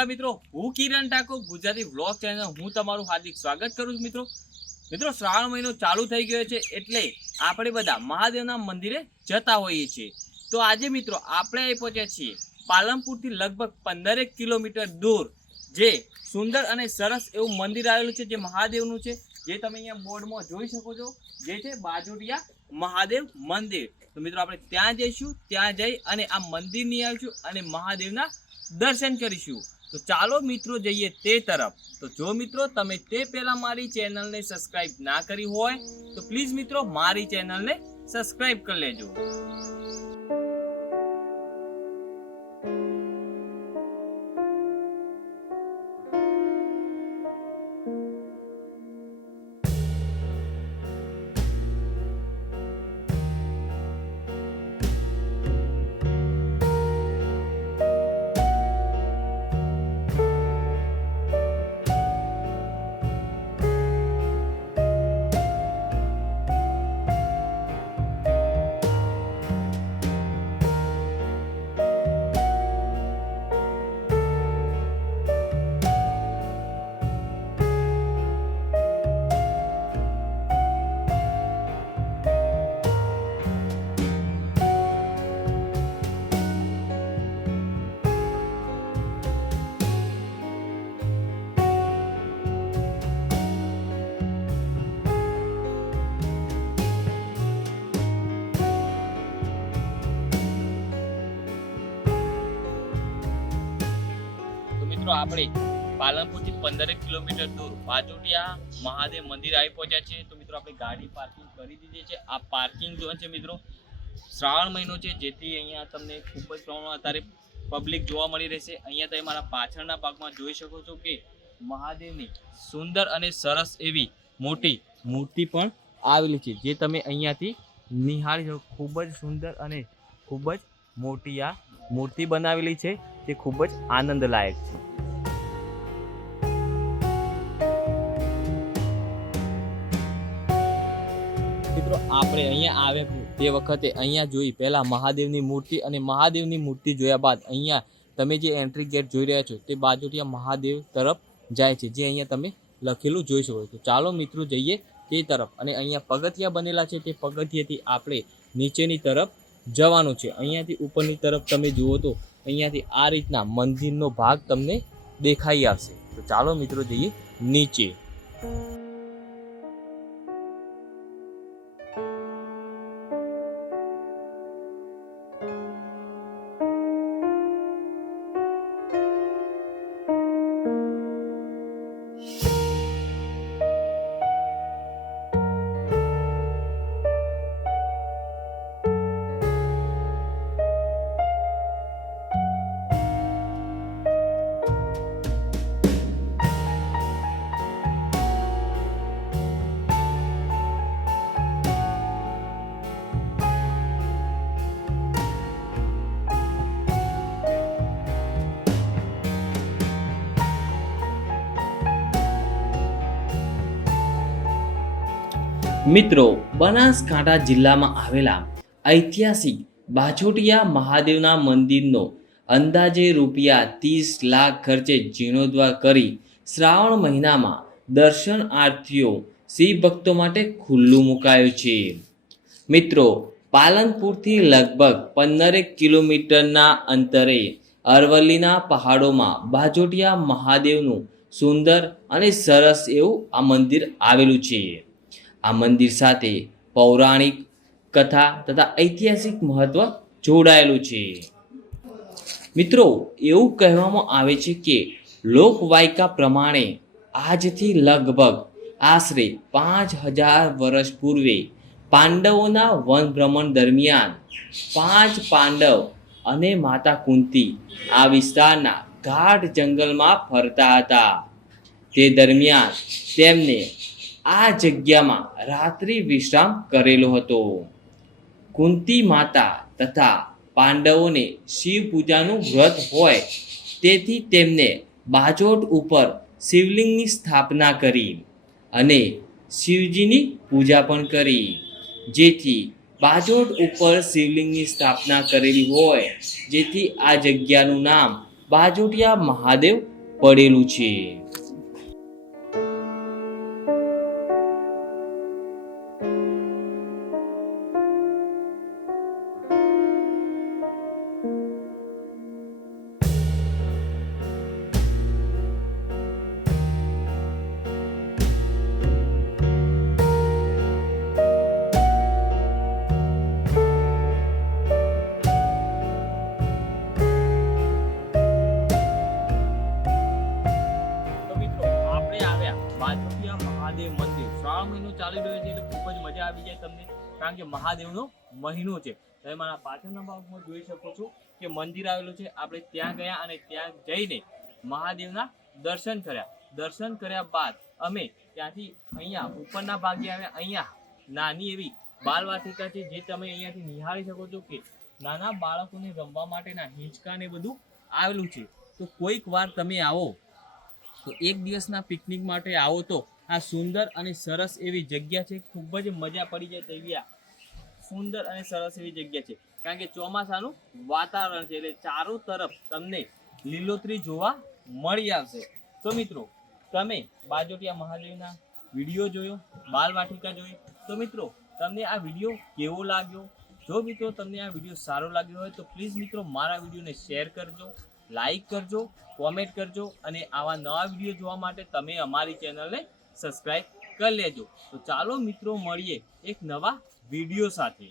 નમસ્કાર મિત્રો, હું કિરણ ઠાકોર, ગુજરાતી વ્લોગ ચેનલ હું તમારું હાર્દિક સ્વાગત કરું છું મિત્રો. મિત્રો, શ્રાવણ મહિનો ચાલુ થઈ ગયો છે એટલે આપણે બધા મહાદેવના મંદિરે જતા હોઈએ છીએ. તો આજે મિત્રો, આપણે અહીં પહોંચ્યા છીએ પાલનપુરથી લગભગ પંદરેક કિલોમીટર દૂર જે સુંદર અને સરસ એવું મંદિર આવેલું છે, જે મહાદેવનું છે, જે તમે અહીંયા બોર્ડમાં જોઈ શકો છો, જે છે બાજોડિયા મહાદેવ મંદિર. તો મિત્રો, આપણે ત્યાં જઈશું, ત્યાં જઈ અને આ મંદિરની આવીશું અને મહાદેવના દર્શન કરીશું. તો ચાલો મિત્રો જઈએ તે તરફ. તો જો મિત્રો તમે તે પહેલા મારી ચેનલને સબસ્ક્રાઇબ ના કરી હોય, તો પ્લીઝ મિત્રો મારી ચેનલને સબસ્ક્રાઇબ કરી લેજો. મિત્રો, આપણે પાલનપુરથી પંદરેક કિલોમીટર દૂર બાજોટિયા મહાદેવ મંદિર આવી પહોંચ્યા છે તો મિત્રો, આપણે ગાડી પાર્કિંગ કરી દીધી છે. આ પાર્કિંગ જો છે મિત્રો, શ્રાવણ મહિનો છે, જેથી અહીંયા તમને ખૂબ જ પ્રમાણમાં અત્યારે પબ્લિક જોવા મળી રહેશે. અહીંયા તમે મારા પાછળના ભાગમાં જોઈ શકો છો કે મહાદેવની સુંદર અને સરસ એવી મોટી મૂર્તિ પણ આવેલી છે, જે તમે અહીંયાથી નિહાળી શકો. ખૂબ જ સુંદર અને ખૂબ જ મોટી આ મૂર્તિ બનાવેલી છે, જે ખૂબ જ આનંદલાયક છે. આપણે અહીંયા આવે તે વખતે અહીંયા જોઈ પહેલા મહાદેવની મૂર્તિ અને મહાદેવની મૂર્તિ જોયા બાદ અહીંયા તમે જે એન્ટ્રી ગેટ જોઈ રહ્યા છો તે બાજુટિયા મહાદેવ તરફ જાય છે. જે અહીંયા તમે લખેલું જોઈ શકો છો. ચાલો મિત્રો જઈએ તે તરફ અને અહીંયા પગથિયા બનેલા છે તે પગથિયાથી આપણે નીચેની તરફ જવાનું છે. અહીંયાથી ઉપરની તરફ તમે જુઓ તો અહીંયાથી આ રીતના મંદિરનો ભાગ તમને દેખાઈ આવશે. તો ચાલો મિત્રો જઈએ નીચે. મિત્રો, બનાસકાંઠા જિલ્લામાં આવેલા ઐતિહાસિક બાછોટિયા મહાદેવના મંદિરનો અંદાજે રૂપિયા ત્રીસ લાખ ખર્ચે જીર્ણોદ્વાર કરી શ્રાવણ મહિનામાં દર્શનાર્થીઓ શિવ ભક્તો માટે ખુલ્લું મુકાયું છે. મિત્રો, પાલનપુરથી લગભગ પંદરેક કિલોમીટરના અંતરે અરવલ્લીના પહાડોમાં બાજોટિયા મહાદેવનું સુંદર અને સરસ એવું આ મંદિર આવેલું છે. આ મંદિર સાથે પૌરાણિક કથા તથા ઐતિહાસિક મહત્વ જોડાયેલું છે. મિત્રો, એવું કહેવામાં આવે છે કે લોકવાયકા પ્રમાણે આજથી લગભગ આશરે પાંચ હજાર વર્ષ પૂર્વે પાંડવોના વન ભ્રમણ દરમિયાન પાંચ પાંડવ અને માતા કુંતી આ વિસ્તારના ગાઢ જંગલમાં ફરતા હતા. તે દરમિયાન તેમને આ જગ્યામાં રાત્રિ વિશ્રામ કરેલો હતો. કુંતી માતા તથા પાંડવોને શિવ પૂજાનું વ્રત હોય તેથી તેમને બાજોટ ઉપર શિવલિંગની સ્થાપના કરી અને શિવજીની પૂજા પણ કરી. જેથી બાજોટ ઉપર શિવલિંગની સ્થાપના કરેલી હોય, જેથી આ જગ્યાનું નામ બાજોટિયા મહાદેવ પડેલું છે. આપણે આવ્યા બાજોટિયા મહાદેવ મંદિર. શ્રાવણ મહિનો ચાલી રહ્યો છે એટલે ખૂબ જ મજા આવી જાય તમને. કારણ કે મહાદેવનો મહિનો છે. તમે મારા પાછળના ભાગમાં જોઈ શકો છો કે મંદિર આવેલું છે. આપણે ત્યાં ગયા અને ત્યાં જઈને મહાદેવના દર્શન કર્યા. દર્શન કર્યા બાદ અમે ત્યાંથી અહીંયા ઉપરના ભાગે આવ્યા અહીંયા નાની એવી બાલવાટિકા છે જે તમે અહીંયાથી નિહાળી શકો છો કે નાના બાળકોને રમવા માટેના હિંચકા ને બધું આવેલું છે. તો કોઈક વાર તમે આવો તો એક દિવસના પિકનિક માટે આવો તો આ સુંદર અને સરસ એવી જગ્યા છે. ખૂબ જ મજા પડી જાય તેવી આ સુંદર અને સરસ એવી જગ્યા છે. કારણ કે ચોમાસાનું વાતાવરણ છે એટલે ચારો તરફ તમને લીલોતરી જોવા મળી આવશે. તો મિત્રો, તમે બાજોટિયા મહાદેવના વીડિયો જોયો, બાલ વાટિકા જોઈ. તો મિત્રો, તમને આ વીડિયો કેવો લાગ્યો? જો મિત્રો તમને આ વીડિયો સારો લાગ્યો હોય તો પ્લીઝ મિત્રો મારા વિડીયોને શેર કરજો. લાઈક કરજો કોમેન્ટ કરજો અને આવા નવા વીડિયો જોવા માટે તમે અમારી ચેનલને સબસ્ક્રાઈબ કરી લેજો. તો ચાલો મિત્રો મળીએ એક નવા વીડિયો સાથે.